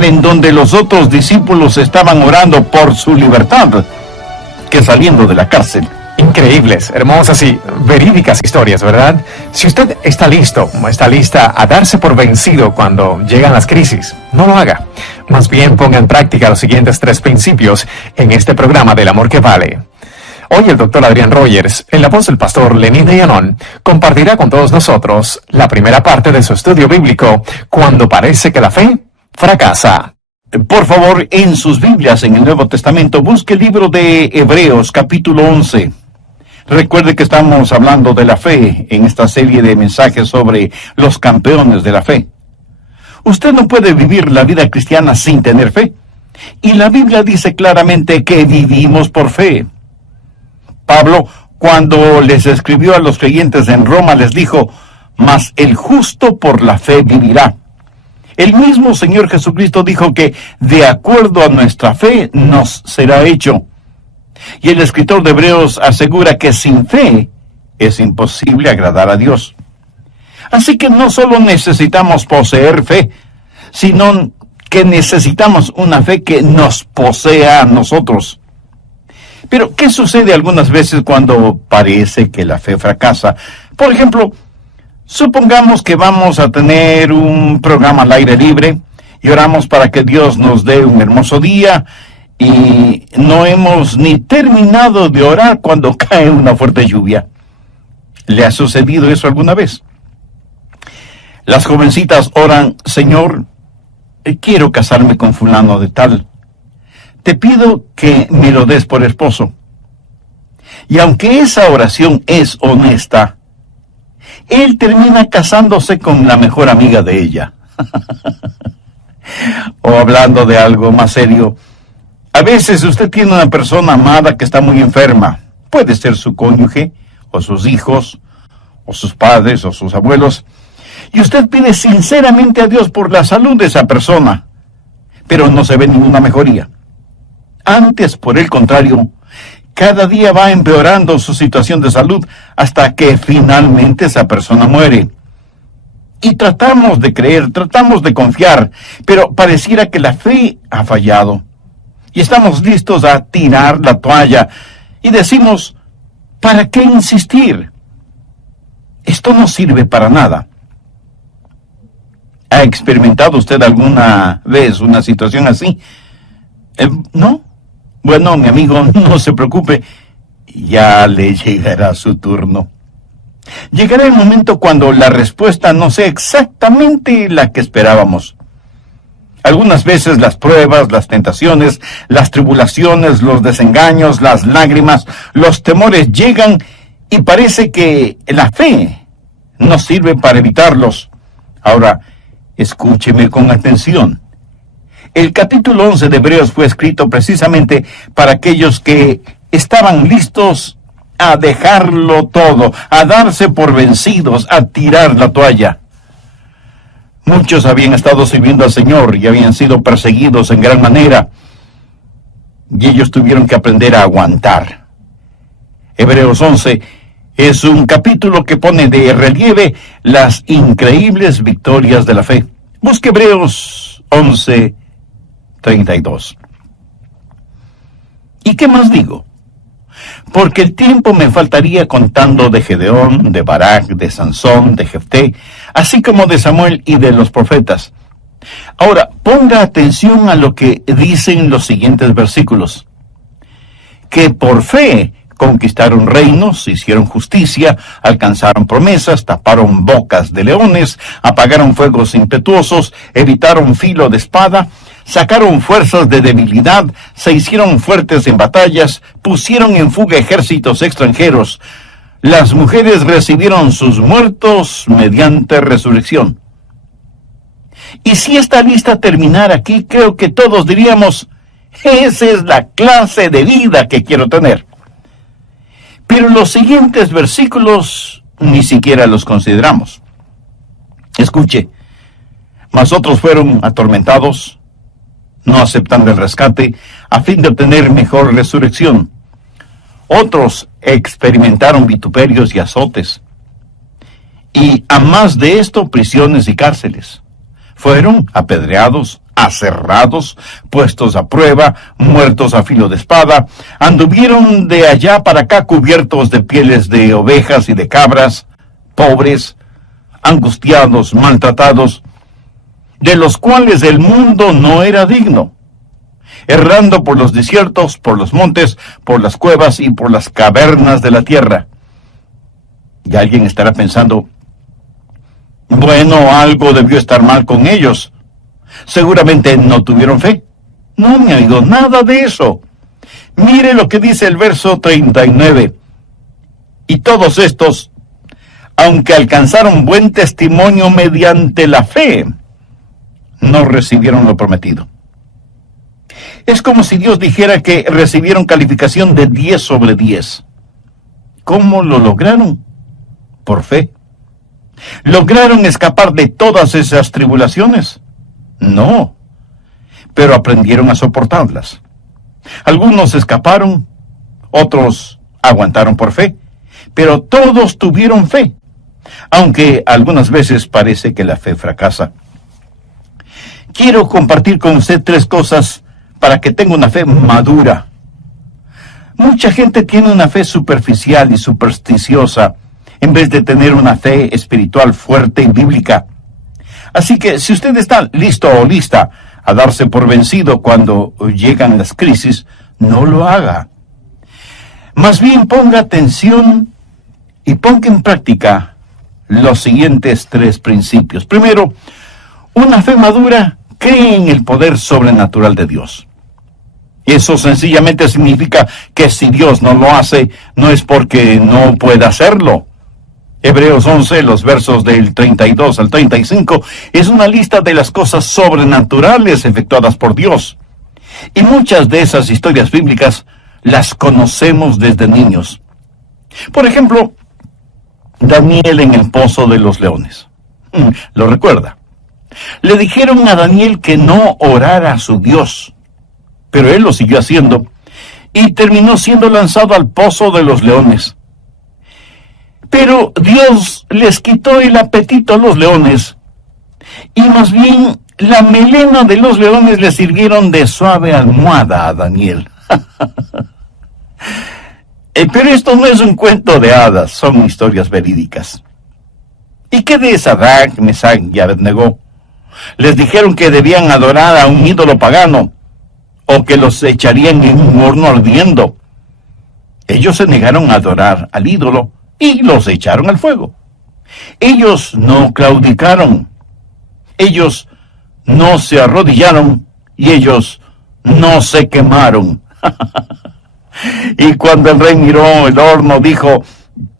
en donde los otros discípulos estaban orando por su libertad que saliendo de la cárcel. Increíbles, hermosas y verídicas historias, ¿verdad? Si usted está listo o está lista a darse por vencido cuando llegan las crisis, no lo haga. Más bien ponga en práctica los siguientes 3 principios en este programa del amor que vale. Hoy el doctor Adrián Rogers, en la voz del pastor Lenín de Llanón, compartirá con todos nosotros la primera parte de su estudio bíblico, Cuando parece que la fe fracasa. Por favor, en sus Biblias, en el Nuevo Testamento, busque el libro de Hebreos, capítulo 11. Recuerde que estamos hablando de la fe en esta serie de mensajes sobre los campeones de la fe. Usted no puede vivir la vida cristiana sin tener fe. Y la Biblia dice claramente que vivimos por fe. Pablo, cuando les escribió a los creyentes en Roma, les dijo, mas el justo por la fe vivirá. El mismo Señor Jesucristo dijo que de acuerdo a nuestra fe nos será hecho. Y el escritor de Hebreos asegura que sin fe es imposible agradar a Dios. Así que no solo necesitamos poseer fe, sino que necesitamos una fe que nos posea a nosotros. Pero, ¿qué sucede algunas veces cuando parece que la fe fracasa? Por ejemplo, supongamos que vamos a tener un programa al aire libre y oramos para que Dios nos dé un hermoso día y no hemos ni terminado de orar cuando cae una fuerte lluvia. ¿Le ha sucedido eso alguna vez? Las jovencitas oran, Señor, quiero casarme con fulano de tal. Te pido que me lo des por esposo. Y aunque esa oración es honesta, él termina casándose con la mejor amiga de ella. O hablando de algo más serio, a veces usted tiene una persona amada que está muy enferma. Puede ser su cónyuge, o sus hijos, o sus padres, o sus abuelos. Y usted pide sinceramente a Dios por la salud de esa persona, pero no se ve ninguna mejoría. Antes, por el contrario, cada día va empeorando su situación de salud hasta que finalmente esa persona muere. Y tratamos de creer, tratamos de confiar, pero pareciera que la fe ha fallado. Y estamos listos a tirar la toalla y decimos, ¿para qué insistir? Esto no sirve para nada. ¿Ha experimentado usted alguna vez una situación así? ¿No? Bueno, mi amigo, no se preocupe, ya le llegará su turno. Llegará el momento cuando la respuesta no sea exactamente la que esperábamos. Algunas veces las pruebas, las tentaciones, las tribulaciones, los desengaños, las lágrimas, los temores llegan y parece que la fe no sirve para evitarlos. Ahora, escúcheme con atención. El capítulo 11 de Hebreos fue escrito precisamente para aquellos que estaban listos a dejarlo todo, a darse por vencidos, a tirar la toalla. Muchos habían estado sirviendo al Señor y habían sido perseguidos en gran manera, y ellos tuvieron que aprender a aguantar. Hebreos 11 es un capítulo que pone de relieve las increíbles victorias de la fe. Busque Hebreos 11:32. ¿Y qué más digo? Porque el tiempo me faltaría contando de Gedeón, de Barak, de Sansón, de Jefté, así como de Samuel y de los profetas. Ahora, ponga atención a lo que dicen los siguientes versículos. Que por fe conquistaron reinos, hicieron justicia, alcanzaron promesas, taparon bocas de leones, apagaron fuegos impetuosos, evitaron filo de espada, sacaron fuerzas de debilidad, se hicieron fuertes en batallas, pusieron en fuga ejércitos extranjeros. Las mujeres recibieron sus muertos mediante resurrección. Y si esta lista terminara aquí, creo que todos diríamos, esa es la clase de vida que quiero tener. Pero los siguientes versículos ni siquiera los consideramos. Escuche, mas otros fueron atormentados, no aceptando el rescate, a fin de obtener mejor resurrección. Otros experimentaron vituperios y azotes. Y a más de esto, prisiones y cárceles. Fueron apedreados, aserrados, puestos a prueba, muertos a filo de espada, anduvieron de allá para acá cubiertos de pieles de ovejas y de cabras, pobres, angustiados, maltratados, de los cuales el mundo no era digno, errando por los desiertos, por los montes, por las cuevas y por las cavernas de la tierra. Y alguien estará pensando, bueno, algo debió estar mal con ellos. Seguramente no tuvieron fe. No, mi amigo, nada de eso. Mire lo que dice el verso 39. Y todos estos, aunque alcanzaron buen testimonio mediante la fe, no recibieron lo prometido. Es como si Dios dijera que recibieron calificación de 10 sobre 10. ¿Cómo lo lograron? Por fe. ¿Lograron escapar de todas esas tribulaciones? No, pero aprendieron a soportarlas. Algunos escaparon, otros aguantaron por fe, pero todos tuvieron fe, aunque algunas veces parece que la fe fracasa. Quiero compartir con usted 3 cosas para que tenga una fe madura. Mucha gente tiene una fe superficial y supersticiosa, en vez de tener una fe espiritual fuerte y bíblica. Así que si usted está listo o lista a darse por vencido cuando llegan las crisis, no lo haga. Más bien ponga atención y ponga en práctica los siguientes 3 principios. Primero, una fe madura cree en el poder sobrenatural de Dios. Eso sencillamente significa que si Dios no lo hace, no es porque no pueda hacerlo. Hebreos 11, los versos del 32 al 35, es una lista de las cosas sobrenaturales efectuadas por Dios. Y muchas de esas historias bíblicas las conocemos desde niños. Por ejemplo, Daniel en el pozo de los leones. ¿Lo recuerda? Le dijeron a Daniel que no orara a su Dios, pero él lo siguió haciendo y terminó siendo lanzado al pozo de los leones. Pero Dios les quitó el apetito a los leones, y más bien la melena de los leones le sirvieron de suave almohada a Daniel. Pero esto no es un cuento de hadas, son historias verídicas. ¿Y qué de Sadrach, Mesach y Abednego? Les dijeron que debían adorar a un ídolo pagano, o que los echarían en un horno ardiendo. Ellos se negaron a adorar al ídolo, y los echaron al fuego. Ellos no claudicaron, ellos no se arrodillaron, y ellos no se quemaron. Y cuando el rey miró el horno, dijo,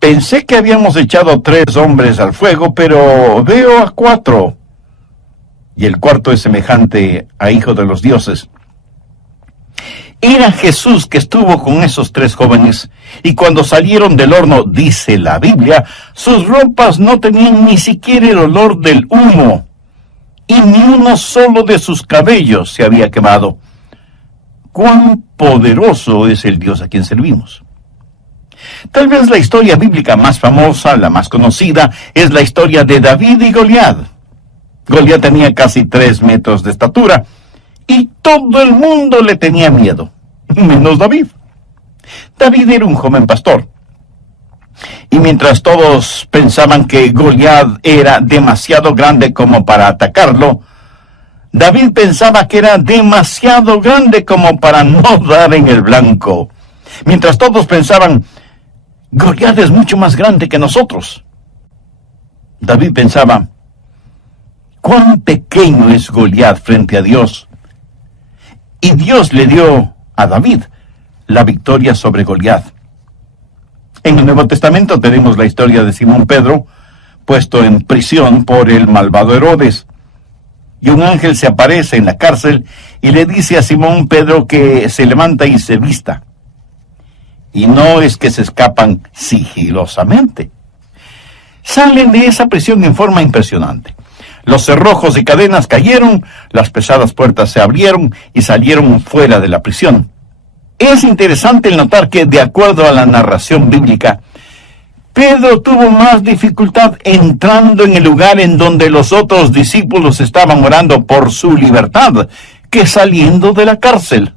pensé que habíamos echado 3 hombres al fuego, pero veo a 4. Y el cuarto es semejante a hijo de los dioses. Era Jesús que estuvo con esos 3 jóvenes, y cuando salieron del horno, dice la Biblia, sus ropas no tenían ni siquiera el olor del humo, y ni uno solo de sus cabellos se había quemado. ¡Cuán poderoso es el Dios a quien servimos! Tal vez la historia bíblica más famosa, la más conocida, es la historia de David y Goliat. Goliat tenía casi 3 metros de estatura, y todo el mundo le tenía miedo, menos David. David era un joven pastor. Y mientras todos pensaban que Goliat era demasiado grande como para atacarlo, David pensaba que era demasiado grande como para no dar en el blanco. Mientras todos pensaban, Goliat es mucho más grande que nosotros, David pensaba, cuán pequeño es Goliat frente a Dios. Y Dios le dio a David la victoria sobre Goliat. En el Nuevo Testamento tenemos la historia de Simón Pedro, puesto en prisión por el malvado Herodes. Y un ángel se aparece en la cárcel y le dice a Simón Pedro que se levanta y se vista. Y no es que se escapan sigilosamente. Salen de esa prisión en forma impresionante. Los cerrojos y cadenas cayeron, las pesadas puertas se abrieron y salieron fuera de la prisión. Es interesante el notar que, de acuerdo a la narración bíblica, Pedro tuvo más dificultad entrando en el lugar en donde los otros discípulos estaban orando por su libertad que saliendo de la cárcel.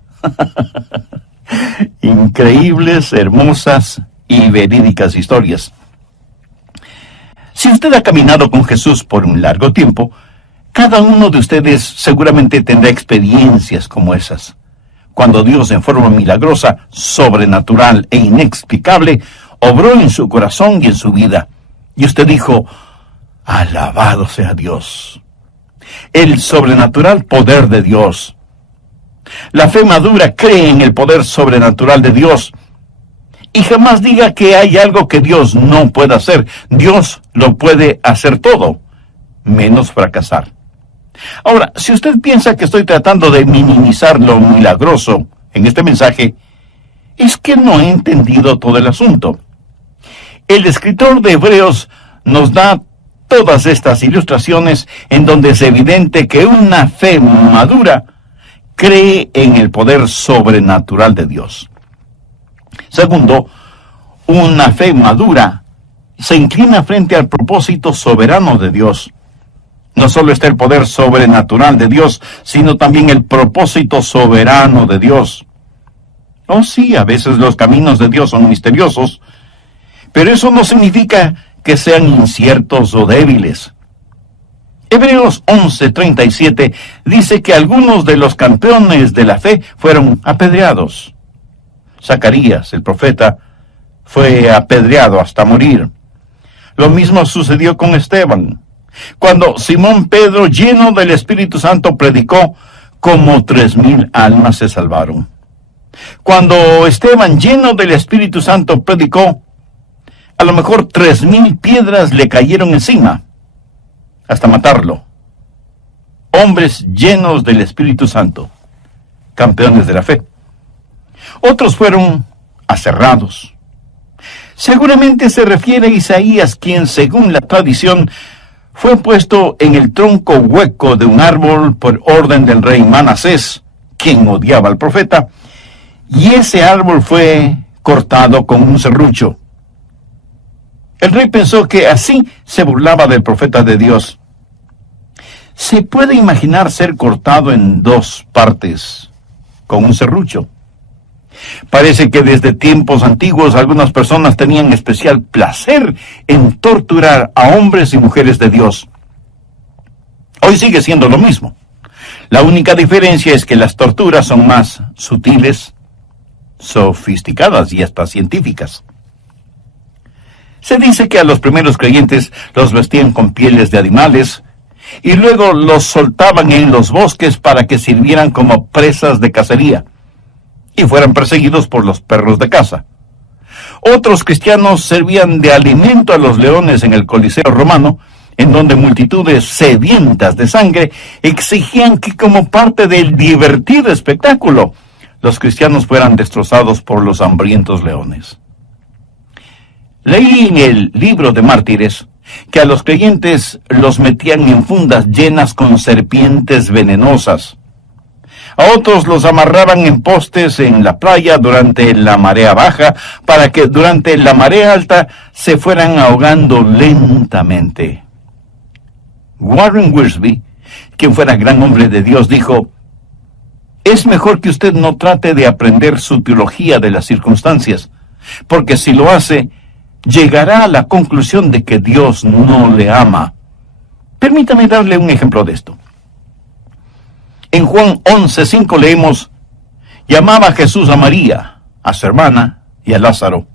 Increíbles, hermosas y verídicas historias. Si usted ha caminado con Jesús por un largo tiempo, cada uno de ustedes seguramente tendrá experiencias como esas, cuando Dios en forma milagrosa, sobrenatural e inexplicable, obró en su corazón y en su vida. Y usted dijo, alabado sea Dios. El sobrenatural poder de Dios. La fe madura cree en el poder sobrenatural de Dios. Y jamás diga que hay algo que Dios no pueda hacer. Dios lo puede hacer todo, menos fracasar. Ahora, si usted piensa que estoy tratando de minimizar lo milagroso en este mensaje, es que no he entendido todo el asunto. El escritor de Hebreos nos da todas estas ilustraciones en donde es evidente que una fe madura cree en el poder sobrenatural de Dios. Segundo, una fe madura se inclina frente al propósito soberano de Dios. No solo está el poder sobrenatural de Dios, sino también el propósito soberano de Dios. Oh sí, a veces los caminos de Dios son misteriosos, pero eso no significa que sean inciertos o débiles. Hebreos 11:37 dice que algunos de los campeones de la fe fueron apedreados. Zacarías, el profeta, fue apedreado hasta morir. Lo mismo sucedió con Esteban. Cuando Simón Pedro, lleno del Espíritu Santo, predicó, como 3,000 almas se salvaron. Cuando Esteban, lleno del Espíritu Santo, predicó, a lo mejor 3,000 piedras le cayeron encima, hasta matarlo. Hombres llenos del Espíritu Santo, campeones de la fe. Otros fueron aserrados. Seguramente se refiere a Isaías, quien, según la tradición, fue puesto en el tronco hueco de un árbol por orden del rey Manasés, quien odiaba al profeta, y ese árbol fue cortado con un serrucho. El rey pensó que así se burlaba del profeta de Dios. ¿Se puede imaginar ser cortado en 2 partes con un serrucho? Parece que desde tiempos antiguos algunas personas tenían especial placer en torturar a hombres y mujeres de Dios. Hoy sigue siendo lo mismo. La única diferencia es que las torturas son más sutiles, sofisticadas y hasta científicas. Se dice que a los primeros creyentes los vestían con pieles de animales y luego los soltaban en los bosques para que sirvieran como presas de cacería y fueran perseguidos por los perros de caza. Otros cristianos servían de alimento a los leones en el Coliseo romano, en donde multitudes sedientas de sangre exigían que, como parte del divertido espectáculo, los cristianos fueran destrozados por los hambrientos leones. Leí en el libro de Mártires que a los creyentes los metían en fundas llenas con serpientes venenosas. A otros los amarraban en postes en la playa durante la marea baja para que durante la marea alta se fueran ahogando lentamente. Warren Wiersbe, quien fuera gran hombre de Dios, dijo, es mejor que usted no trate de aprender su teología de las circunstancias, porque si lo hace, llegará a la conclusión de que Dios no le ama. Permítame darle un ejemplo de esto. En Juan 11:5 leemos, llamaba a Jesús a María, a su hermana y a Lázaro.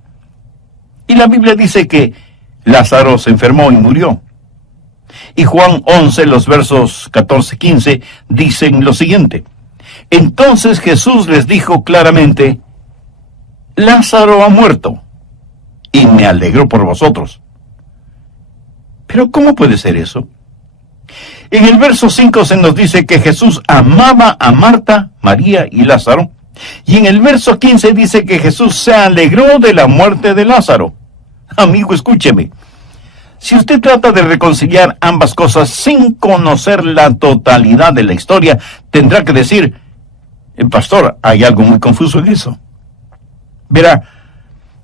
Y la Biblia dice que Lázaro se enfermó y murió. Y Juan 11, los versos 14-15, dicen lo siguiente. Entonces Jesús les dijo claramente, Lázaro ha muerto, y me alegro por vosotros. Pero ¿cómo puede ser eso? En el verso 5 se nos dice que Jesús amaba a Marta, María y Lázaro. Y en el verso 15 dice que Jesús se alegró de la muerte de Lázaro. Amigo, escúcheme. Si usted trata de reconciliar ambas cosas sin conocer la totalidad de la historia, tendrá que decir, pastor, hay algo muy confuso en eso. Verá,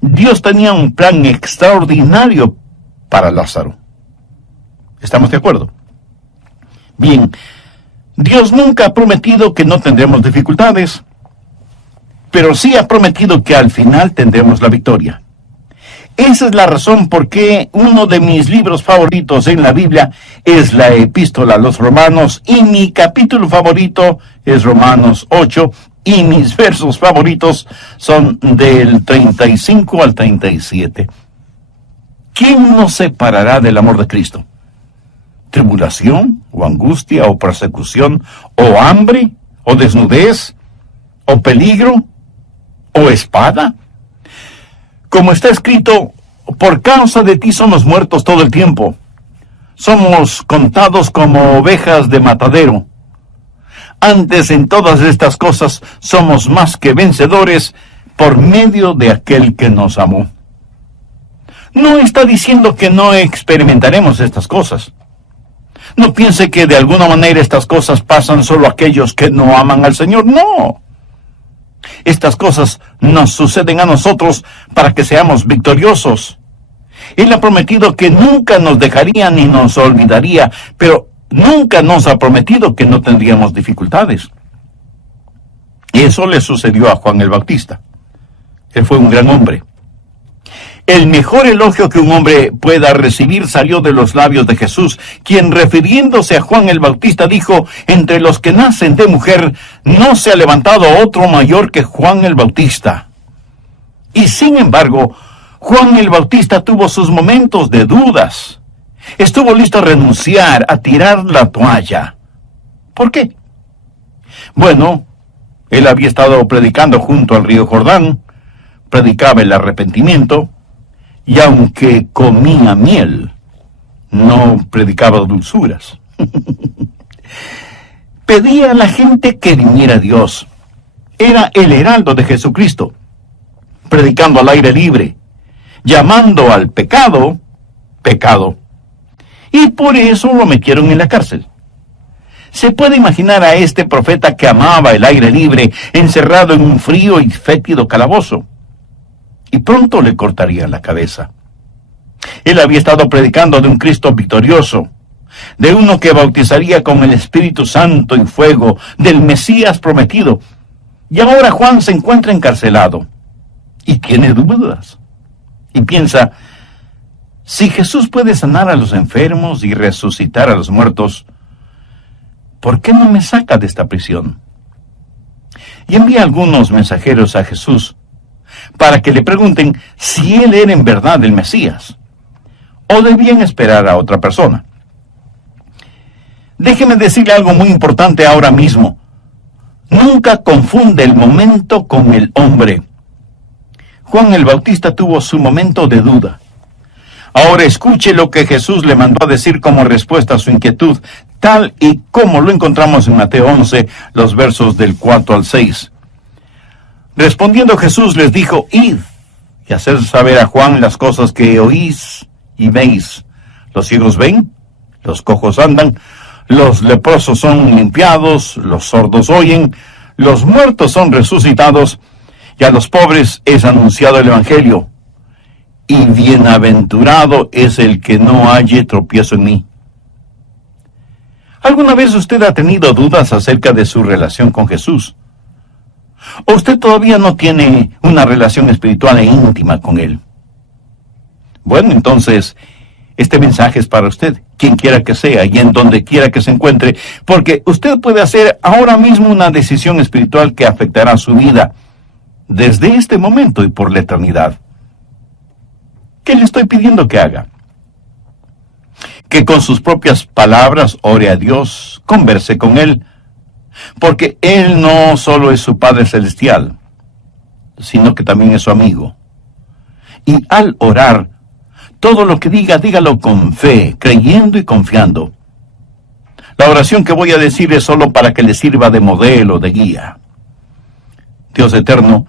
Dios tenía un plan extraordinario para Lázaro. ¿Estamos de acuerdo? Bien, Dios nunca ha prometido que no tendremos dificultades, pero sí ha prometido que al final tendremos la victoria. Esa es la razón por qué uno de mis libros favoritos en la Biblia es la Epístola a los Romanos, y mi capítulo favorito es Romanos 8, y mis versos favoritos son del 35 al 37. ¿Quién nos separará del amor de Cristo? ¿Tribulación, o angustia, o persecución, o hambre, o desnudez, o peligro, o espada? Como está escrito, por causa de ti somos muertos todo el tiempo. Somos contados como ovejas de matadero. Antes, en todas estas cosas somos más que vencedores por medio de aquel que nos amó. No está diciendo que no experimentaremos estas cosas. No piense que de alguna manera estas cosas pasan solo a aquellos que no aman al Señor. No. Estas cosas nos suceden a nosotros para que seamos victoriosos. Él ha prometido que nunca nos dejaría ni nos olvidaría, pero nunca nos ha prometido que no tendríamos dificultades. Eso le sucedió a Juan el Bautista. Él fue un gran hombre. El mejor elogio que un hombre pueda recibir salió de los labios de Jesús, quien, refiriéndose a Juan el Bautista, dijo: entre los que nacen de mujer no se ha levantado otro mayor que Juan el Bautista. Y sin embargo, Juan el Bautista tuvo sus momentos de dudas. Estuvo listo a renunciar, a tirar la toalla. ¿Por qué? Bueno, él había estado predicando junto al río Jordán, predicaba el arrepentimiento, y aunque comía miel, no predicaba dulzuras. Pedía a la gente que viniera a Dios. Era el heraldo de Jesucristo, predicando al aire libre, llamando al pecado, pecado. Y por eso lo metieron en la cárcel. Se puede imaginar a este profeta que amaba el aire libre, encerrado en un frío y fétido calabozo. Y pronto le cortarían la cabeza. Él había estado predicando de un Cristo victorioso, de uno que bautizaría con el Espíritu Santo y fuego, del Mesías prometido. Y ahora Juan se encuentra encarcelado y tiene dudas. Y piensa: si Jesús puede sanar a los enfermos y resucitar a los muertos, ¿por qué no me saca de esta prisión? Y envía algunos mensajeros a Jesús para que le pregunten si él era en verdad el Mesías, o debían esperar a otra persona. Déjeme decirle algo muy importante ahora mismo. Nunca confunde el momento con el hombre. Juan el Bautista tuvo su momento de duda. Ahora escuche lo que Jesús le mandó a decir como respuesta a su inquietud, tal y como lo encontramos en Mateo 11, los versos del 4 al 6. Respondiendo Jesús les dijo: id y haced saber a Juan las cosas que oís y veis. Los ciegos ven, los cojos andan, los leprosos son limpiados, los sordos oyen, los muertos son resucitados, y a los pobres es anunciado el Evangelio. Y bienaventurado es el que no halle tropiezo en mí. ¿Alguna vez usted ha tenido dudas acerca de su relación con Jesús? ¿O usted todavía no tiene una relación espiritual e íntima con Él? Bueno, entonces, este mensaje es para usted, quien quiera que sea y en donde quiera que se encuentre, porque usted puede hacer ahora mismo una decisión espiritual que afectará su vida desde este momento y por la eternidad. ¿Qué le estoy pidiendo que haga? Que con sus propias palabras ore a Dios, converse con Él, porque Él no solo es su Padre Celestial, sino que también es su amigo. Y al orar, todo lo que diga, dígalo con fe, creyendo y confiando. La oración que voy a decir es solo para que le sirva de modelo, de guía. Dios eterno,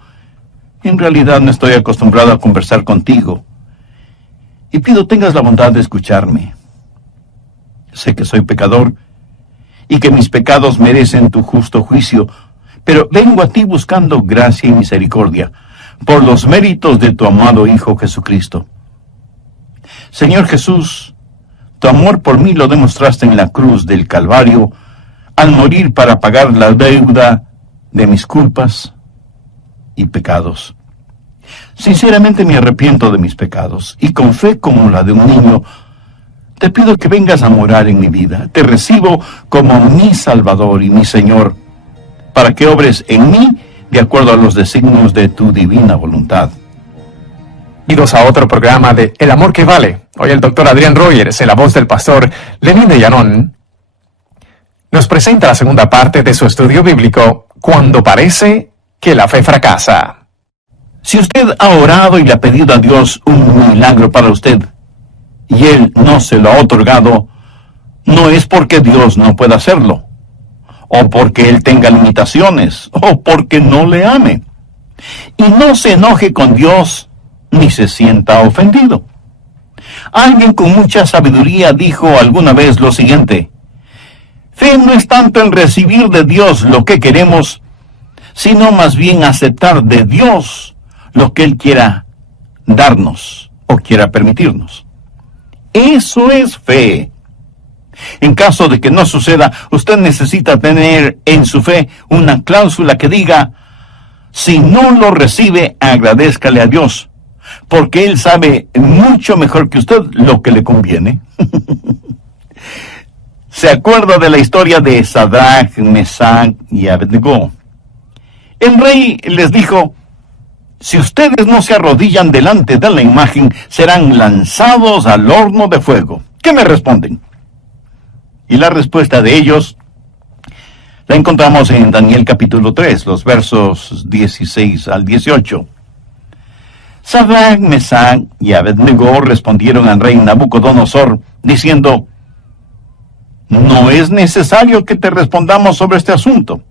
en realidad no estoy acostumbrado a conversar contigo, y pido tengas la bondad de escucharme. Sé que soy pecador, y que mis pecados merecen tu justo juicio, pero vengo a ti buscando gracia y misericordia, por los méritos de tu amado Hijo Jesucristo. Señor Jesús, tu amor por mí lo demostraste en la cruz del Calvario, al morir para pagar la deuda de mis culpas y pecados. Sinceramente me arrepiento de mis pecados, y con fe como la de un niño, te pido que vengas a morar en mi vida. Te recibo como mi Salvador y mi Señor, para que obres en mí de acuerdo a los designios de tu divina voluntad. Bienvenidos a otro programa de El Amor que Vale. Hoy el doctor Adrián Rogers, en la voz del pastor Lenín de Llanón, nos presenta la segunda parte de su estudio bíblico, Cuando parece que la fe fracasa. Si usted ha orado y le ha pedido a Dios un milagro para usted, y Él no se lo ha otorgado, no es porque Dios no pueda hacerlo, o porque Él tenga limitaciones, o porque no le ame. Y no se enoje con Dios, ni se sienta ofendido. Alguien con mucha sabiduría dijo alguna vez lo siguiente: fe no es tanto en recibir de Dios lo que queremos, sino más bien aceptar de Dios lo que Él quiera darnos o quiera permitirnos. Eso es fe. En caso de que no suceda, usted necesita tener en su fe una cláusula que diga: si no lo recibe, agradézcale a Dios, porque Él sabe mucho mejor que usted lo que le conviene. ¿Se acuerda de la historia de Sadrach, Mesach y Abednego? El rey les dijo: si ustedes no se arrodillan delante de la imagen, serán lanzados al horno de fuego. ¿Qué me responden? Y la respuesta de ellos la encontramos en Daniel capítulo 3, los versos 16 al 18. Sadrach, Mesach y Abednego respondieron al rey Nabucodonosor, diciendo: no es necesario que te respondamos sobre este asunto.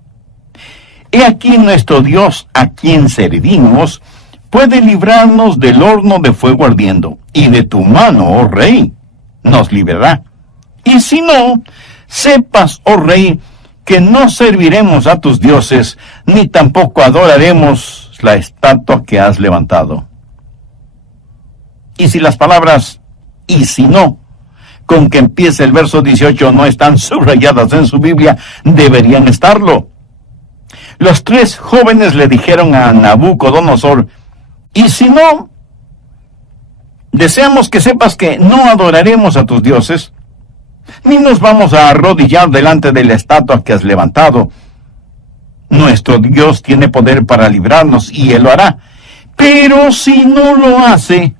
He aquí nuestro Dios, a quien servimos, puede librarnos del horno de fuego ardiendo, y de tu mano, oh rey, nos librará. Y si no, sepas, oh rey, que no serviremos a tus dioses, ni tampoco adoraremos la estatua que has levantado. Y si las palabras "y si no", con que empieza el verso 18, no están subrayadas en su Biblia, deberían estarlo. Los tres jóvenes le dijeron a Nabucodonosor: y si no, deseamos que sepas que no adoraremos a tus dioses, ni nos vamos a arrodillar delante de la estatua que has levantado. Nuestro Dios tiene poder para librarnos, y Él lo hará. Pero si no lo hace,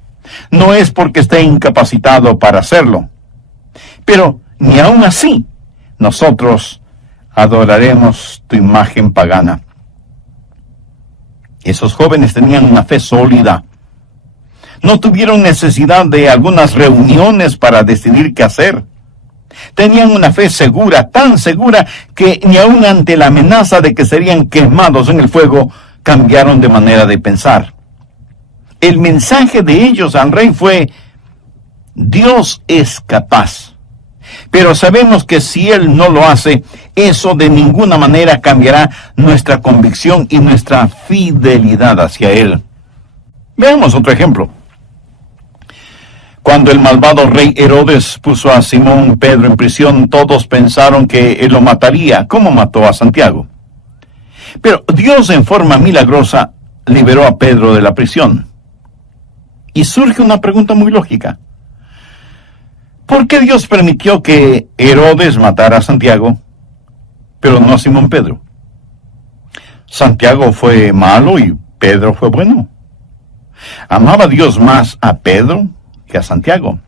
no es porque esté incapacitado para hacerlo. Pero ni aun así, nosotros adoraremos tu imagen pagana. Esos jóvenes tenían una fe sólida. No tuvieron necesidad de algunas reuniones para decidir qué hacer. Tenían una fe segura, tan segura, que ni aun ante la amenaza de que serían quemados en el fuego, cambiaron de manera de pensar. El mensaje de ellos al rey fue: Dios es capaz. Pero sabemos que si Él no lo hace, eso de ninguna manera cambiará nuestra convicción y nuestra fidelidad hacia Él. Veamos otro ejemplo. Cuando el malvado rey Herodes puso a Simón Pedro en prisión, todos pensaron que él lo mataría, como mató a Santiago. Pero Dios, en forma milagrosa, liberó a Pedro de la prisión. Y surge una pregunta muy lógica: ¿por qué Dios permitió que Herodes matara a Santiago, pero no a Simón Pedro? Santiago fue malo y Pedro fue bueno. ¿Amaba Dios más a Pedro que a Santiago?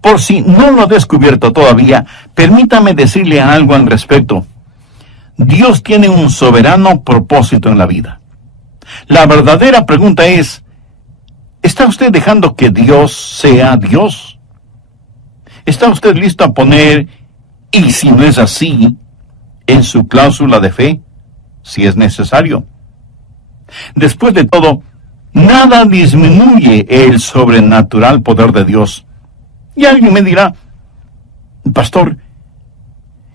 Por si no lo ha descubierto todavía, permítame decirle algo al respecto. Dios tiene un soberano propósito en la vida. La verdadera pregunta es: ¿está usted dejando que Dios sea Dios? ¿Está usted listo a poner "y si no es así" en su cláusula de fe, si es necesario? Después de todo, nada disminuye el sobrenatural poder de Dios. Y alguien me dirá: pastor,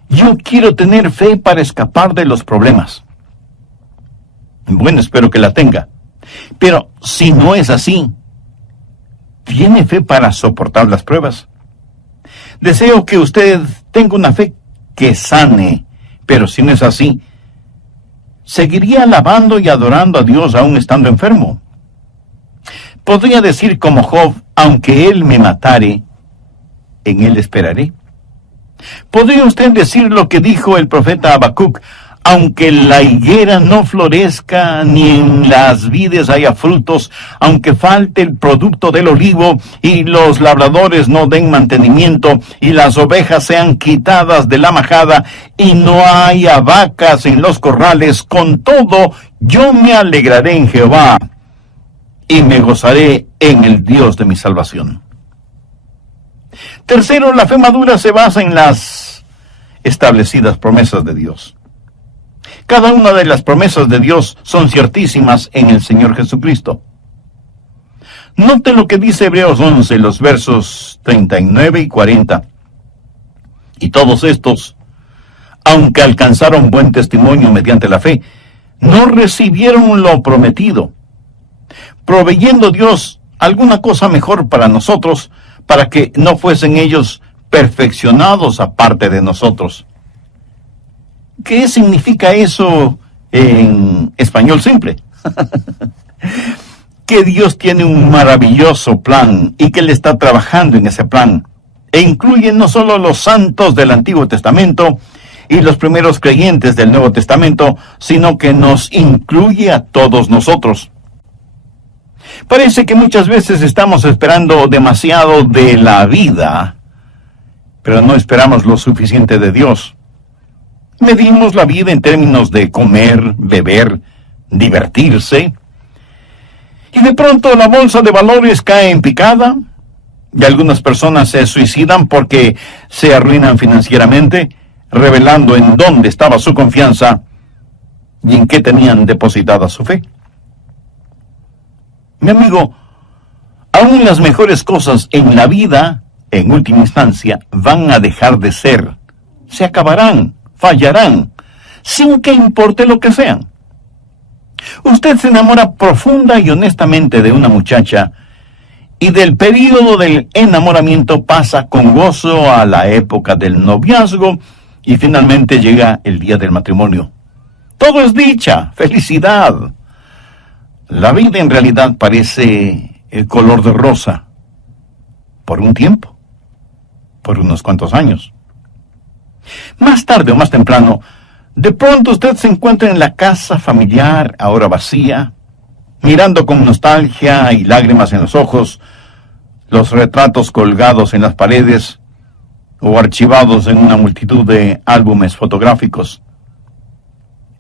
yo quiero tener fe para escapar de los problemas. Bueno, espero que la tenga. Pero si no es así, ¿tiene fe para soportar las pruebas? Deseo que usted tenga una fe que sane, pero si no es así, ¿seguiría alabando y adorando a Dios aún estando enfermo? Podría decir como Job, aunque Él me matare, en Él esperaré. ¿Podría usted decir lo que dijo el profeta Habacuc? Aunque la higuera no florezca, ni en las vides haya frutos, aunque falte el producto del olivo, y los labradores no den mantenimiento, y las ovejas sean quitadas de la majada, y no haya vacas en los corrales, con todo yo me alegraré en Jehová, y me gozaré en el Dios de mi salvación. Tercero, la fe madura se basa en las establecidas promesas de Dios. Cada una de las promesas de Dios son ciertísimas en el Señor Jesucristo. Note lo que dice Hebreos 11, los versos 39 y 40. Y todos estos, aunque alcanzaron buen testimonio mediante la fe, no recibieron lo prometido, proveyendo Dios alguna cosa mejor para nosotros, para que no fuesen ellos perfeccionados aparte de nosotros. ¿Qué significa eso en español simple? Que Dios tiene un maravilloso plan y que Él está trabajando en ese plan. E incluye no solo los santos del Antiguo Testamento y los primeros creyentes del Nuevo Testamento, sino que nos incluye a todos nosotros. Parece que muchas veces estamos esperando demasiado de la vida, pero no esperamos lo suficiente de Dios. Medimos la vida en términos de comer, beber, divertirse, y de pronto la bolsa de valores cae en picada, y algunas personas se suicidan porque se arruinan financieramente, revelando en dónde estaba su confianza y en qué tenían depositada su fe. Mi amigo, aún las mejores cosas en la vida, en última instancia, van a dejar de ser, se acabarán, fallarán, sin que importe lo que sean. Usted se enamora profunda y honestamente de una muchacha, y del período del enamoramiento pasa con gozo a la época del noviazgo, y finalmente llega el día del matrimonio. Todo es dicha, felicidad. La vida en realidad parece el color de rosa, por un tiempo, por unos cuantos años. Más tarde o más temprano, de pronto usted se encuentra en la casa familiar, ahora vacía, mirando con nostalgia y lágrimas en los ojos, los retratos colgados en las paredes o archivados en una multitud de álbumes fotográficos.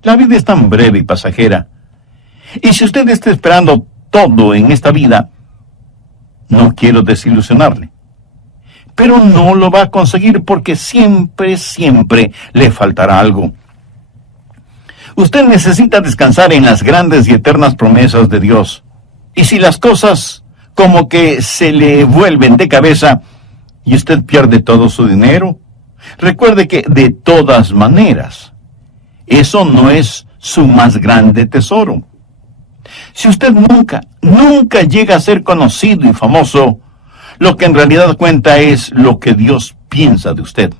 La vida es tan breve y pasajera, y si usted está esperando todo en esta vida, no quiero desilusionarle. Pero no lo va a conseguir porque siempre le faltará algo. Usted necesita descansar en las grandes y eternas promesas de Dios. Y si las cosas como que se le vuelven de cabeza y usted pierde todo su dinero, recuerde que de todas maneras, eso no es su más grande tesoro. Si usted nunca llega a ser conocido y famoso, lo que en realidad cuenta es lo que Dios piensa de usted.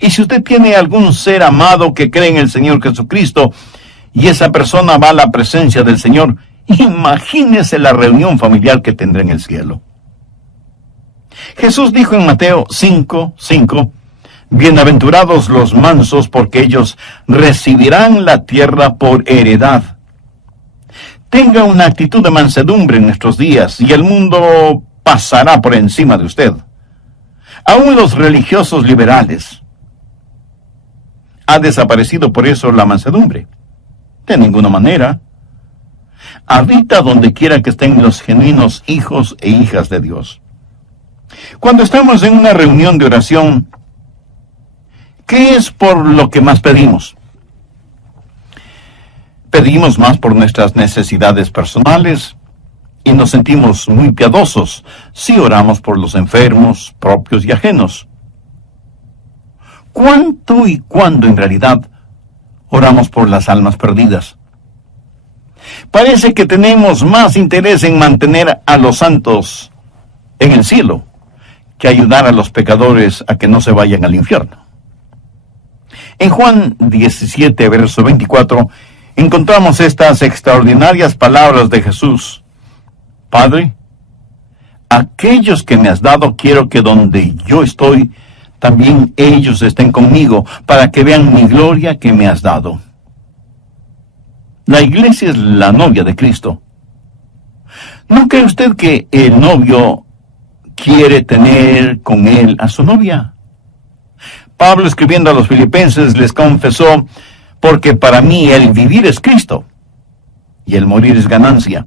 Y si usted tiene algún ser amado que cree en el Señor Jesucristo, y esa persona va a la presencia del Señor, imagínese la reunión familiar que tendrá en el cielo. Jesús dijo en Mateo 5:5, bienaventurados los mansos, porque ellos recibirán la tierra por heredad. Tenga una actitud de mansedumbre en nuestros días, y el mundo pasará por encima de usted. Aún los religiosos liberales. ¿Ha desaparecido por eso la mansedumbre? De ninguna manera. Habita donde quiera que estén los genuinos hijos e hijas de Dios. Cuando estamos en una reunión de oración, ¿qué es por lo que más pedimos? Pedimos más por nuestras necesidades personales, y nos sentimos muy piadosos si oramos por los enfermos, propios y ajenos. ¿Cuánto y cuándo en realidad oramos por las almas perdidas? Parece que tenemos más interés en mantener a los santos en el cielo que ayudar a los pecadores a que no se vayan al infierno. En Juan 17, verso 24, encontramos estas extraordinarias palabras de Jesús. Padre, aquellos que me has dado quiero que donde yo estoy, también ellos estén conmigo, para que vean mi gloria que me has dado. La iglesia es la novia de Cristo. ¿No cree usted que el novio quiere tener con él a su novia? Pablo, escribiendo a los filipenses, les confesó, porque para mí el vivir es Cristo y el morir es ganancia.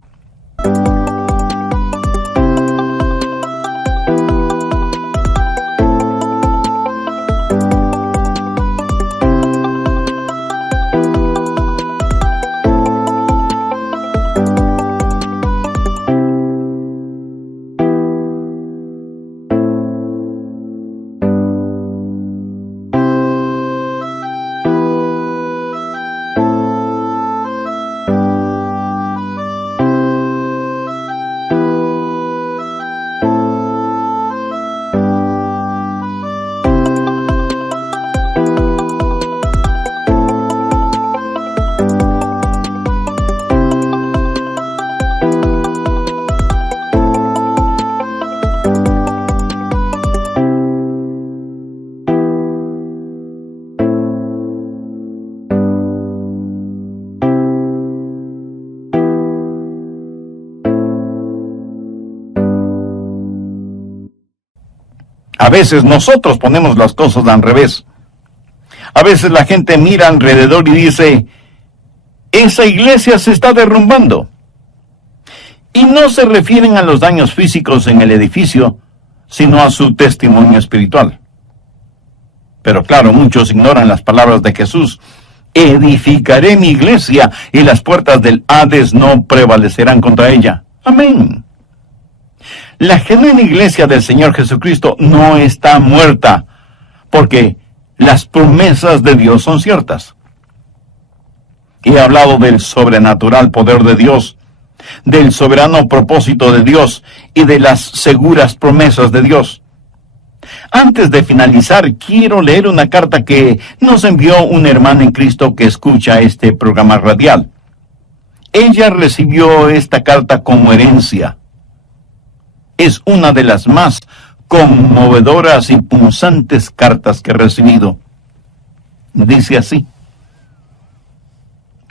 A veces nosotros ponemos las cosas al revés. A veces la gente mira alrededor y dice, esa iglesia se está derrumbando. Y no se refieren a los daños físicos en el edificio, sino a su testimonio espiritual. Pero claro, muchos ignoran las palabras de Jesús. Edificaré mi iglesia y las puertas del Hades no prevalecerán contra ella. Amén. La genuina iglesia del Señor Jesucristo no está muerta, porque las promesas de Dios son ciertas. He hablado del sobrenatural poder de Dios, del soberano propósito de Dios y de las seguras promesas de Dios. Antes de finalizar, quiero leer una carta que nos envió una hermana en Cristo que escucha este programa radial. Ella recibió esta carta como herencia. Es una de las más conmovedoras y punzantes cartas que he recibido. Dice así: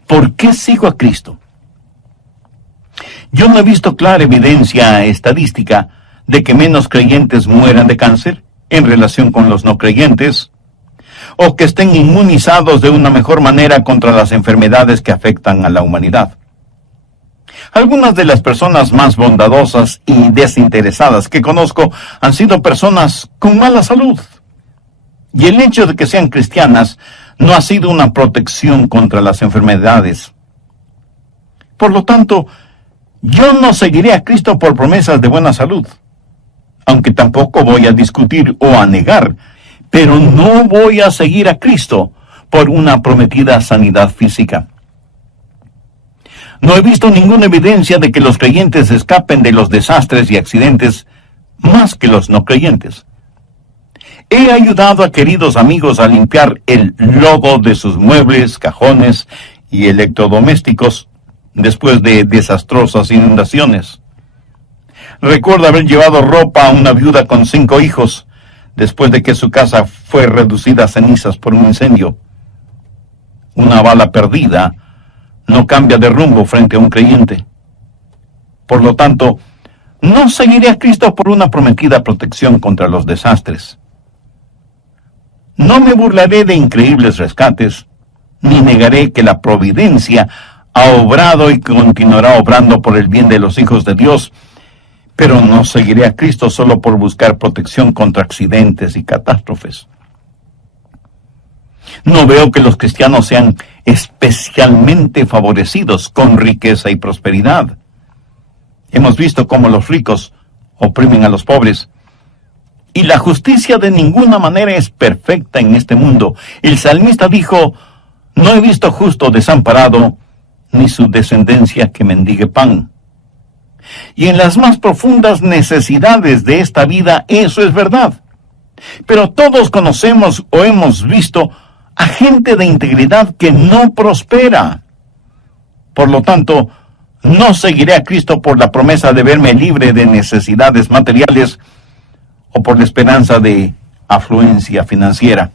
¿por qué sigo a Cristo? Yo no he visto clara evidencia estadística de que menos creyentes mueran de cáncer en relación con los no creyentes, o que estén inmunizados de una mejor manera contra las enfermedades que afectan a la humanidad. Algunas de las personas más bondadosas y desinteresadas que conozco han sido personas con mala salud. Y el hecho de que sean cristianas no ha sido una protección contra las enfermedades. Por lo tanto, yo no seguiré a Cristo por promesas de buena salud, aunque tampoco voy a discutir o a negar, pero no voy a seguir a Cristo por una prometida sanidad física. No he visto ninguna evidencia de que los creyentes escapen de los desastres y accidentes más que los no creyentes. He ayudado a queridos amigos a limpiar el lodo de sus muebles, cajones y electrodomésticos después de desastrosas inundaciones. Recuerdo haber llevado ropa a una viuda con 5 hijos después de que su casa fue reducida a cenizas por un incendio. Una bala perdida no cambia de rumbo frente a un creyente. Por lo tanto, no seguiré a Cristo por una prometida protección contra los desastres. No me burlaré de increíbles rescates, ni negaré que la providencia ha obrado y continuará obrando por el bien de los hijos de Dios, pero no seguiré a Cristo solo por buscar protección contra accidentes y catástrofes. No veo que los cristianos sean especialmente favorecidos con riqueza y prosperidad. Hemos visto cómo los ricos oprimen a los pobres. Y la justicia de ninguna manera es perfecta en este mundo. El salmista dijo, no he visto justo desamparado, ni su descendencia que mendigue pan. Y en las más profundas necesidades de esta vida, eso es verdad. Pero todos conocemos o hemos visto a gente de integridad que no prospera. Por lo tanto, no seguiré a Cristo por la promesa de verme libre de necesidades materiales o por la esperanza de afluencia financiera.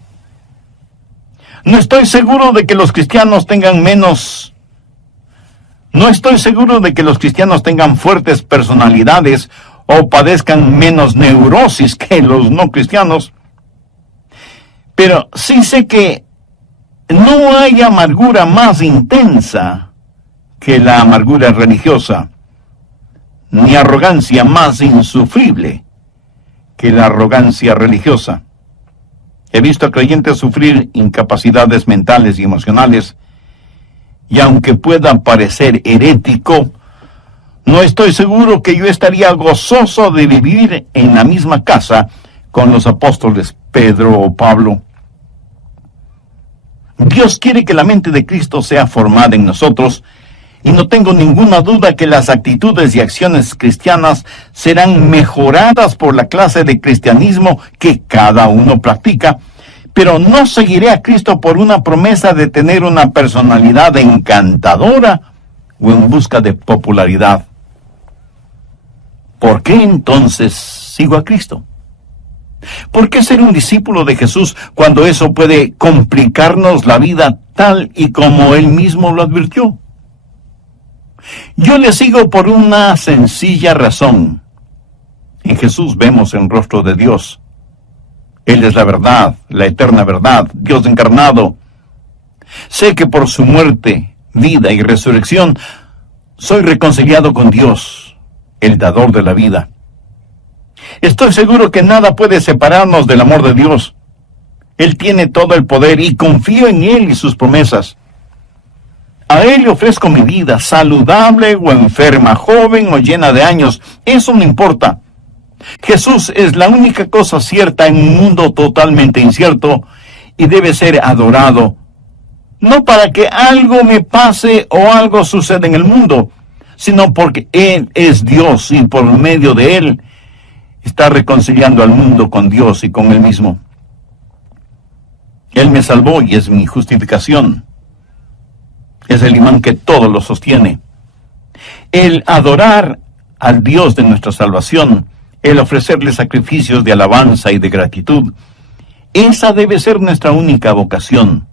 No estoy seguro de que los cristianos tengan fuertes personalidades o padezcan menos neurosis que los no cristianos. Pero sí sé que no hay amargura más intensa que la amargura religiosa, ni arrogancia más insufrible que la arrogancia religiosa. He visto a creyentes sufrir incapacidades mentales y emocionales, y aunque pueda parecer herético, no estoy seguro que yo estaría gozoso de vivir en la misma casa con los apóstoles Pedro o Pablo. Dios quiere que la mente de Cristo sea formada en nosotros, y no tengo ninguna duda que las actitudes y acciones cristianas serán mejoradas por la clase de cristianismo que cada uno practica, pero no seguiré a Cristo por una promesa de tener una personalidad encantadora o en busca de popularidad. ¿Por qué entonces sigo a Cristo? ¿Por qué ser un discípulo de Jesús cuando eso puede complicarnos la vida tal y como Él mismo lo advirtió? Yo le sigo por una sencilla razón. En Jesús vemos el rostro de Dios. Él es la verdad, la eterna verdad, Dios encarnado. Sé que por su muerte, vida y resurrección, soy reconciliado con Dios, el dador de la vida. Estoy seguro que nada puede separarnos del amor de Dios. Él tiene todo el poder y confío en Él y sus promesas. A Él le ofrezco mi vida, saludable o enferma, joven o llena de años. Eso no importa. Jesús es la única cosa cierta en un mundo totalmente incierto y debe ser adorado. No para que algo me pase o algo suceda en el mundo, sino porque Él es Dios y por medio de Él está reconciliando al mundo con Dios y con Él mismo. Él me salvó y es mi justificación. Es el imán que todo lo sostiene. El adorar al Dios de nuestra salvación, el ofrecerle sacrificios de alabanza y de gratitud, esa debe ser nuestra única vocación.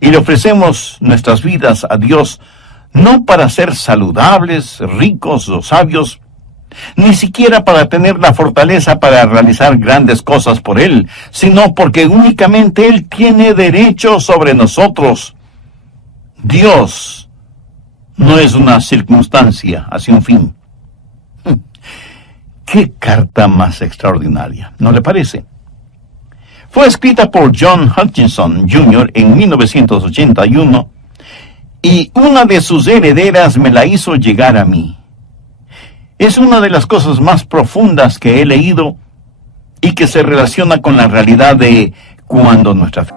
Y le ofrecemos nuestras vidas a Dios no para ser saludables, ricos o sabios, ni siquiera para tener la fortaleza para realizar grandes cosas por Él, sino porque únicamente Él tiene derecho sobre nosotros. Dios no es una circunstancia hacia un fin. ¡Qué carta más extraordinaria! ¿No le parece? Fue escrita por John Hutchinson Jr. en 1981 y una de sus herederas me la hizo llegar a mí. Es una de las cosas más profundas que he leído y que se relaciona con la realidad de cuando nuestra fe.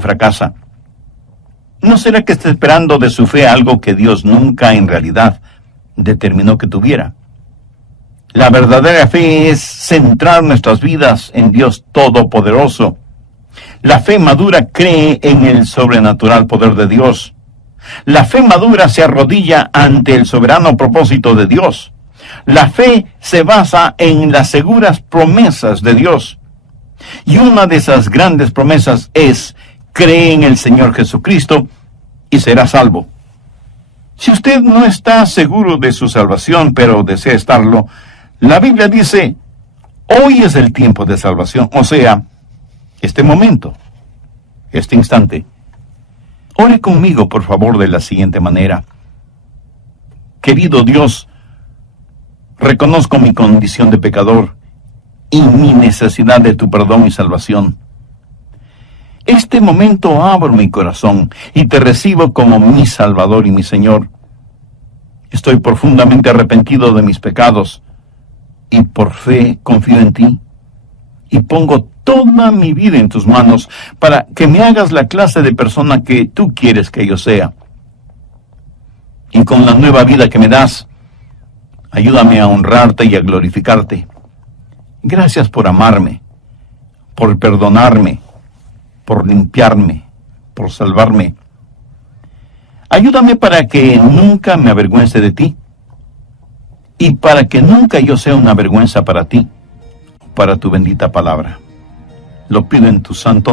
Fracasa. ¿No será que está esperando de su fe algo que Dios nunca en realidad determinó que tuviera? La verdadera fe es centrar nuestras vidas en Dios Todopoderoso. La fe madura cree en el sobrenatural poder de Dios. La fe madura se arrodilla ante el soberano propósito de Dios. La fe se basa en las seguras promesas de Dios. Y una de esas grandes promesas es: cree en el Señor Jesucristo y será salvo. Si usted no está seguro de su salvación, pero desea estarlo, la Biblia dice: hoy es el tiempo de salvación, o sea, este momento, este instante. Ore conmigo, por favor, de la siguiente manera. Querido Dios, reconozco mi condición de pecador y mi necesidad de tu perdón y salvación. Este momento abro mi corazón y te recibo como mi Salvador y mi Señor. Estoy profundamente arrepentido de mis pecados y por fe confío en ti. Y pongo toda mi vida en tus manos para que me hagas la clase de persona que tú quieres que yo sea. Y con la nueva vida que me das, ayúdame a honrarte y a glorificarte. Gracias por amarme, por perdonarme, por limpiarme, por salvarme. Ayúdame para que nunca me avergüence de ti y para que nunca yo sea una vergüenza para ti, para tu bendita palabra. Lo pido en tu santo nombre.